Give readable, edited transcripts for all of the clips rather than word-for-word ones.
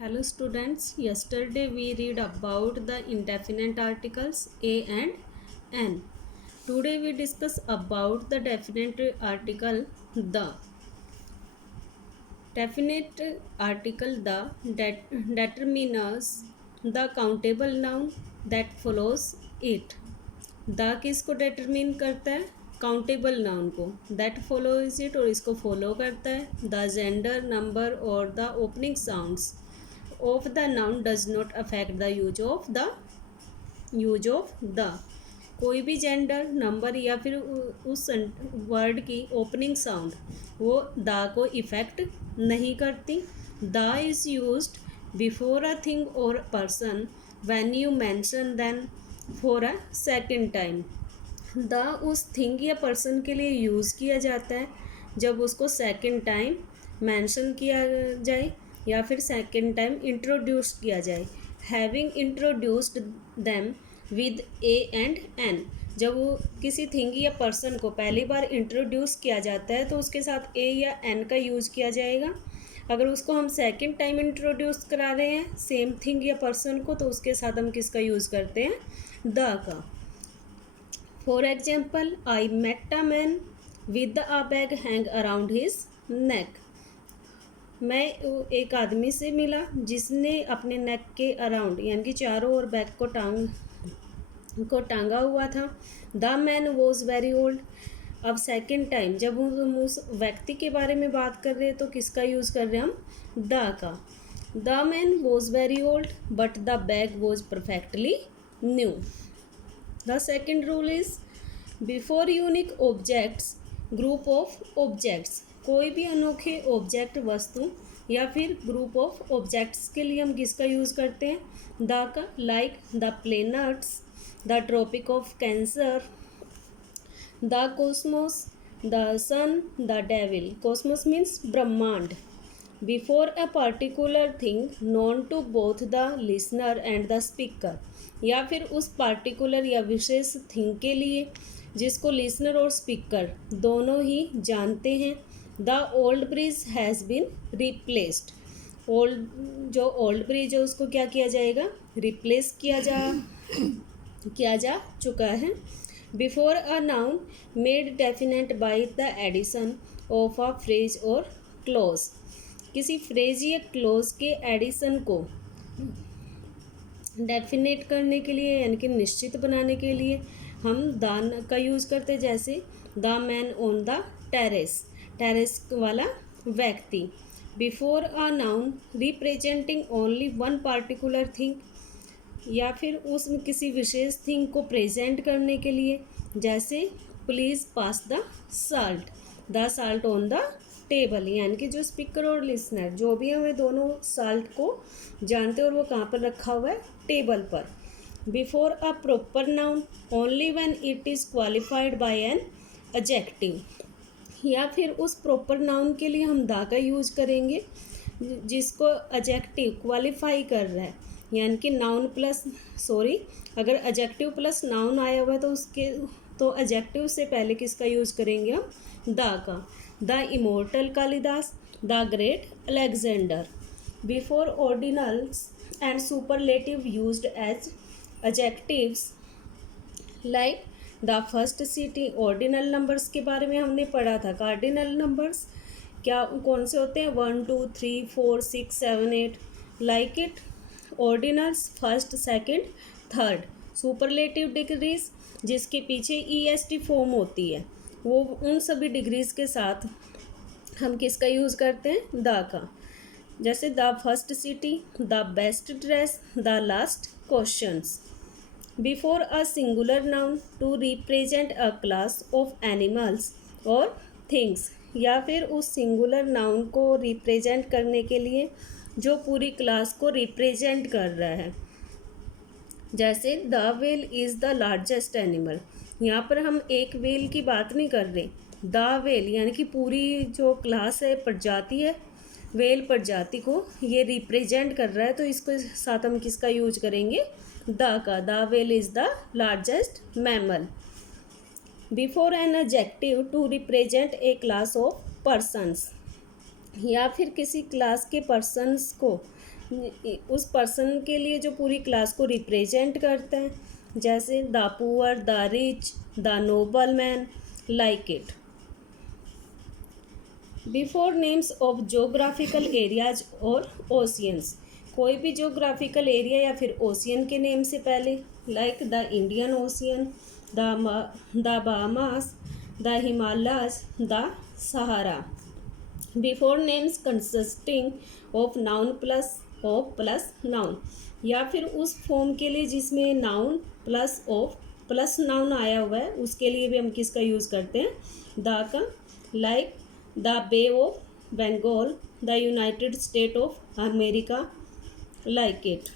Hello students, yesterday we read about the indefinite articles a and n. Today we discuss about the definite article the. Definite article the determines the countable noun that follows it. The किसको determine करता है? Countable noun को. That follows it, और इसको follow करता है. The gender, number और the opening sounds of the noun does not affect the use of the. कोई भी जेंडर, नंबर या फिर उस वर्ड की ओपनिंग साउंड वो द को इफेक्ट नहीं करती. The is used before a thing और person when you mention then for a second time. The उस थिंग या पर्सन के लिए यूज़ किया जाता है जब उसको सेकेंड टाइम मेंशन किया जाए या फिर सेकेंड टाइम इंट्रोड्यूस किया जाए. Having introduced them with a and an. जब वो किसी थिंग या पर्सन को पहली बार इंट्रोड्यूस किया जाता है तो उसके साथ ए या एन का यूज़ किया जाएगा. अगर उसको हम सेकेंड टाइम इंट्रोड्यूस करा रहे हैं सेम थिंग या पर्सन को, तो उसके साथ हम किसका यूज़ करते हैं? द का. For example, I met a man with a bag hang around his neck. मैं एक आदमी से मिला जिसने अपने नेक के अराउंड यानी कि चारों ओर बैग को टांगा हुआ था. The man was very old. अब सेकेंड टाइम जब हम उस व्यक्ति के बारे में बात कर रहे हैं तो किसका यूज़ कर रहे हैं हम? द का. The man was very old but the bag was perfectly new. The second rule is before unique objects group of objects. कोई भी अनोखे ऑब्जेक्ट, वस्तु या फिर ग्रुप ऑफ ऑब्जेक्ट्स के लिए हम किसका यूज़ करते हैं? द का. Like the planets, the tropic of cancer, the cosmos, the sun, the devil. Cosmos means ब्रह्मांड. Before a particular thing known to both the listener and the speaker. या फिर उस पार्टिकुलर या विशेष थिंग के लिए जिसको लिसनर और स्पीकर दोनों ही जानते हैं. The old bridge has been replaced. Old bridge है उसको क्या किया जाएगा? रिप्लेस किया जा चुका है. Before a noun made definite by the addition of a phrase और क्लोज. किसी फ्रेज या क्लोज के एडिशन को डेफिनेट करने के लिए यानी कि निश्चित बनाने के लिए हम द का यूज़ करते हैं. जैसे the man on the terrace वाला व्यक्ति. Before a noun representing only one particular thing. या फिर उस किसी विशेष थिंग को प्रेजेंट करने के लिए, जैसे please pass the salt on the table. यानी कि जो स्पीकर और लिसनर जो भी हमें दोनों साल्ट को जानते हैं और वो कहाँ पर रखा हुआ है? टेबल पर. Before a proper noun only when it is qualified by an adjective. या फिर उस प्रॉपर नाउन के लिए हम द का यूज़ करेंगे जिसको एडजेक्टिव क्वालिफाई कर रहा है. यानी कि अगर एडजेक्टिव प्लस नाउन आया हुआ है तो एडजेक्टिव से पहले किसका यूज़ करेंगे हम? द का. The immortal Kalidas, the great Alexander. Before ordinals and superlative used as adjectives like the first city. Ordinal numbers के बारे में हमने पढ़ा था. कार्डिनल नंबर्स कौन से होते हैं? 1 2 3 4 6 7 8. Like it. Ordinals first, second, third. Superlative degrees जिसके पीछे EST फॉर्म होती है, वो उन सभी डिग्रीज के साथ हम किसका यूज़ करते हैं? द का. जैसे the first city, the best dress, the last questions. Before a singular noun to represent a class of animals और थिंग्स. या फिर उस सिंगुलर नाउन को रिप्रेजेंट करने के लिए जो पूरी क्लास को रिप्रेजेंट कर रहा है. जैसे the whale is the largest animal. यहाँ पर हम एक व्हेल की बात नहीं कर रहे. द व्हेल यानी कि पूरी जो क्लास है, प्रजाति है, व्हेल प्रजाति को ये रिप्रेजेंट कर रहा है. तो इसको साथ हम किसका यूज करेंगे? द का. The whale is the largest mammal. Before an adjective to represent a class of persons. या फिर किसी क्लास के पर्सन्स को उस पर्सन के लिए जो पूरी क्लास को रिप्रेजेंट करता है, जैसे the poor, the rich, the noble man, like it. Before names of geographical areas और ओशियंस, कोई भी जोग्राफिकल एरिया या फिर ओशियन के नेम से पहले, like the Indian ocean, the Bahamas, the Himalayas, the Sahara. Before names consisting of noun plus noun, या फिर उस फॉर्म के लिए जिसमें noun plus of plus noun आया हुआ है, उसके लिए भी हम किसका यूज़ करते हैं, द का। Like the Bay of Bengal, the United State of America, like it.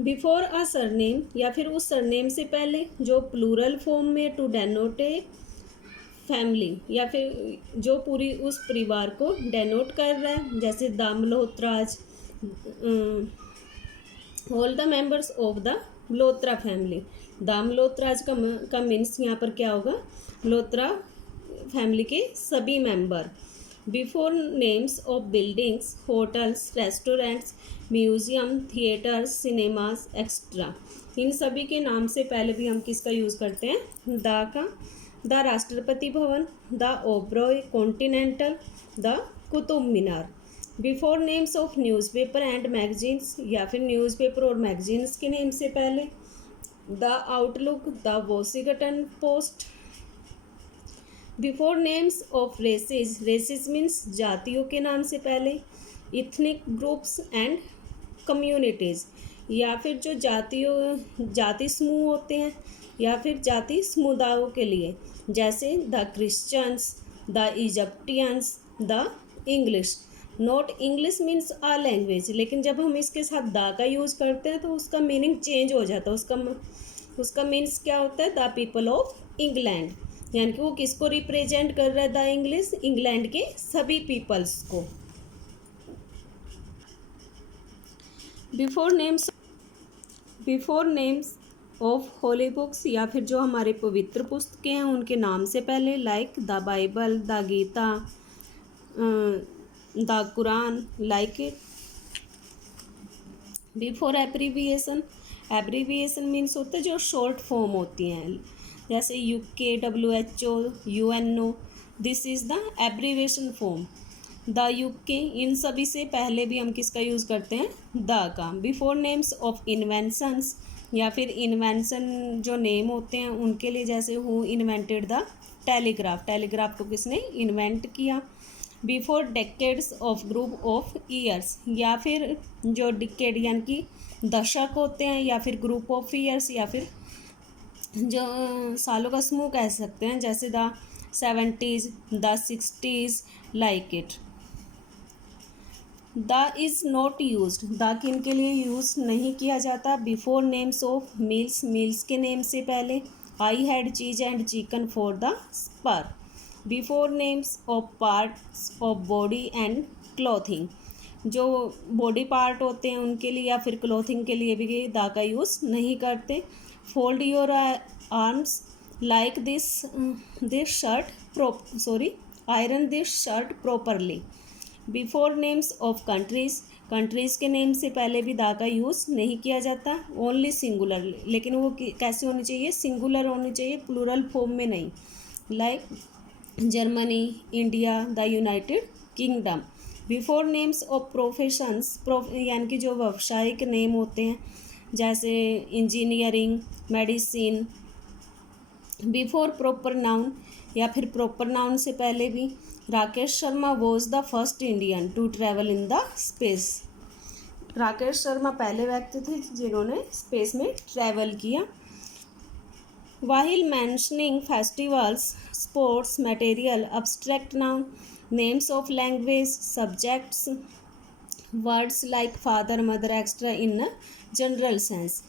Before a surname, या फिर उस सरनेम से पहले जो प्लूरल फॉर्म में टू डेनोट ए फैमिली, या फिर जो पूरी उस परिवार को डेनोट कर रहा है, जैसे the Malhotra's, all the members of the Malhotra family. The Malhotra's का मीन्स यहाँ पर क्या होगा, मल्होत्रा फैमिली के सभी member. Before names of buildings, hotels, restaurants, museum, theatres, cinemas extra, इन सभी के नाम से पहले भी हम किसका यूज़ करते हैं, द का। The Rashtrapati Bhavan, the Oberoi Continental, the Qutub Minar. Before names of newspaper and magazines, या फिर न्यूज़पेपर और मैगजीन्स के नेम से पहले, the Outlook, the Washington Post. Before names of races, races means जातियों के नाम से पहले, इथनिक ग्रुप्स एंड कम्युनिटीज़, या फिर जो जाति समूह होते हैं या फिर जाति समुदायों के लिए, जैसे the Christians, the Egyptians, the English. Not English means a language, लेकिन जब हम इसके साथ द का यूज़ करते हैं तो उसका मीनिंग चेंज हो जाता है। उसका मीन्स क्या होता है, द पीपल ऑफ इंग्लैंड, यानी कि वो किसको रिप्रेजेंट कर रहा है, द इंग्लिश, इंग्लैंड के सभी पीपल्स को। Before names of holy books, या फिर जो हमारे पवित्र पुस्तकें हैं उनके नाम से पहले, like the Bible, the Gita, the Quran, like it. Before abbreviation, abbreviation means होता है जो शॉर्ट फॉर्म होती हैं, जैसे UK, WHO, UNO, this is the abbreviation form. The UK, इन सभी से पहले भी हम किसका यूज़ करते हैं, द का। बिफोर नेम्स ऑफ इन्वेंशंस, या फिर इन्वेंशन जो नेम होते हैं उनके लिए, जैसे who invented the telegraph, telegraph को किसने इन्वेंट किया। Before decades of group of years, या फिर जो डिकेड यानी कि दशक होते हैं, या फिर ग्रुप ऑफ ईयर्स, या फिर जो सालों का समूह कह सकते हैं, जैसे the 70s, the 60s, like it. The is not used, the किन के लिए यूज़ नहीं किया जाता, before names of meals, meals के नेम से पहले, I had cheese and chicken for the supper. Before names of parts of body and clothing, जो बॉडी पार्ट होते हैं उनके लिए या फिर क्लॉथिंग के लिए भी द का यूज़ नहीं करते। Fold your arms like this shirt iron this shirt properly. Before names of countries, countries के नेम से पहले भी द का यूज़ नहीं किया जाता, ओनली सिंगुलर, लेकिन वो कैसे होनी चाहिए, सिंगुलर होनी चाहिए, प्लूरल फॉर्म में नहीं। Like Germany, India, the United Kingdom. Before names of professions, यानी कि जो व्यावसायिक नेम होते हैं, जैसे engineering, medicine. Before proper noun, या फिर प्रॉपर नाउन से पहले भी, Rakesh Sharma was the first Indian to travel in the space. Rakesh Sharma पहले व्यक्ति थे जिन्होंने स्पेस में ट्रैवल किया। While mentioning festivals, sports, material, abstract noun, names of language, subjects, words like father, mother, etc. in a general sense,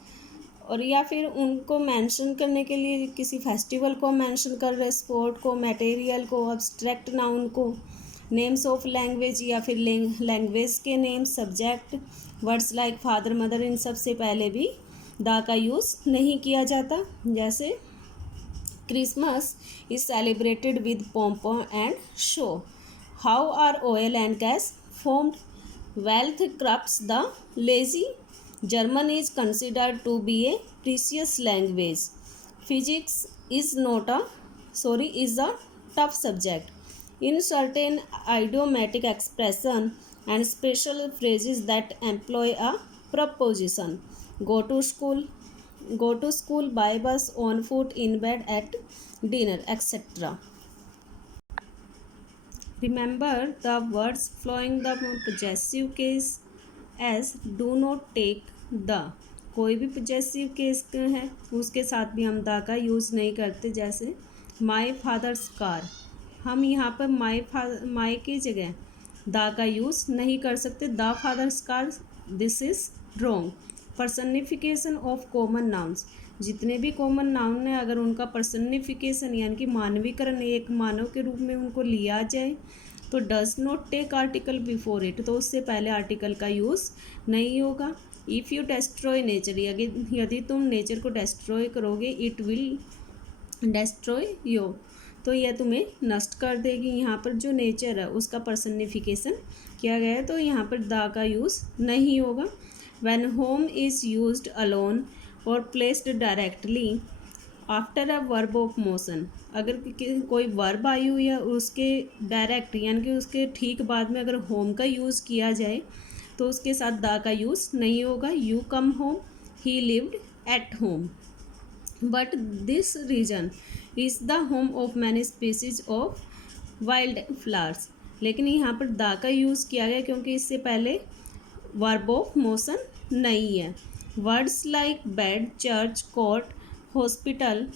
और या फिर उनको मेंशन करने के लिए किसी फेस्टिवल को मेंशन कर रहे, स्पोर्ट को, मटेरियल को, अब्स्ट्रैक्ट नाउन को, नेम्स ऑफ लैंग्वेज या फिर लैंग्वेज के name, subject, words like father, mother, इन सब से पहले भी द का यूज़ नहीं किया जाता। जैसे Christmas is celebrated with pomp and show. How are oil and gas formed, wealth corrupts the lazy. German is considered to be a precious language. Physics is not a is a tough subject. In certain idiomatic expression and special phrases that employ a preposition. Go to school, go to school, by bus, on foot, in bed, at dinner, etc. Remember the words following the possessive case as do not take the. कोई भी possessive case है उसके साथ भी हम the का use नहीं करते. जैसे माई फादर्स कार, हम यहाँ पर माई की जगह द का यूज़ नहीं कर सकते. The father's car, this is wrong. Personification of common nouns, जितने भी कॉमन नाउन है अगर उनका पर्सनिफिकेशन यानी कि मानवीकरण एक मानव के रूप में उनको लिया जाए तो does not take article before it, तो उससे पहले आर्टिकल का यूज़ नहीं होगा. इफ़ यू डेस्ट्रॉय नेचर, यदि तुम नेचर को डेस्ट्रॉय करोगे, इट विल डेस्ट्रॉय यू, तो यह तुम्हें नष्ट कर देगी. यहाँ पर जो नेचर है उसका पर्सनिफिकेशन किया गया है तो यहाँ पर द का यूज़ नहीं होगा. When home is used alone और placed directly after a verb of motion, अगर कोई वर्ब आई हुई है उसके डायरेक्ट यानी कि उसके ठीक बाद में अगर होम का यूज़ किया जाए तो उसके साथ द का यूज़ नहीं होगा. You come home, he lived at home, but this region is the home of many species of wild flowers. लेकिन यहाँ पर द का यूज़ किया गया क्योंकि इससे पहले वर्ब ऑफ मोशन नहीं है. Words like bed, church, court, hospital,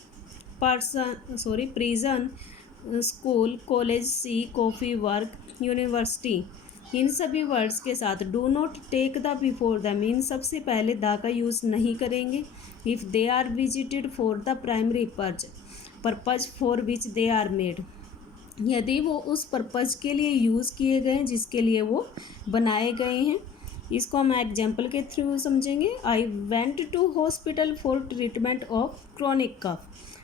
prison, school, college, sea, coffee, work, university, इन सभी वर्ड्स के साथ do not take the before them, इन सबसे पहले द का यूज़ नहीं करेंगे. If they are visited for the primary purpose for which they are made, यदि वो उस पर्पज़ के लिए यूज़ किए गए हैं जिसके लिए वो बनाए गए हैं. इसको हम एग्जाम्पल के थ्रू समझेंगे. I went to hospital for treatment of chronic cough,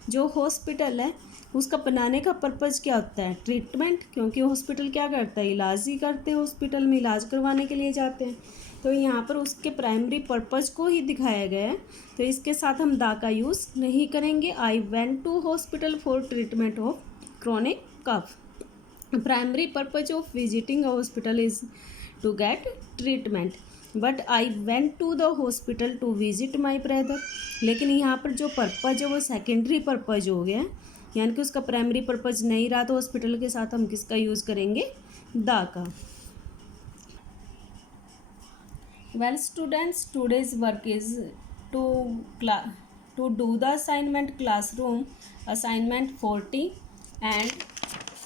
जो हॉस्पिटल है उसका बनाने का पर्पज़ क्या होता है? ट्रीटमेंट, क्योंकि हॉस्पिटल क्या करता है? इलाज ही करते हैं, हॉस्पिटल में इलाज करवाने के लिए जाते हैं. तो यहाँ पर उसके प्राइमरी पर्पज़ को ही दिखाया गया है तो इसके साथ हम द का यूज़ नहीं करेंगे. I went to hospital for treatment of chronic cough. Primary purpose of visiting a hospital is to get treatment, but I went to the hospital to visit my brother. लेकिन यहाँ पर जो purpose है वो secondary purpose हो गया, यानी कि उसका प्राइमरी पर्पज नहीं रहा तो हॉस्पिटल के साथ हम किसका यूज़ करेंगे? द का. Well students, today's work is to do the assignment classroom assignment 40 and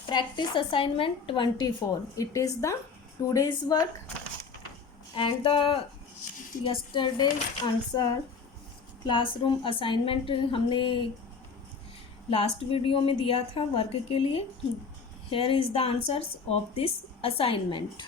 practice assignment 24. It is the today's work and the yesterday's answer. classroom assignment हमने लास्ट वीडियो में दिया था वर्क के लिए. Here is the answers of this assignment.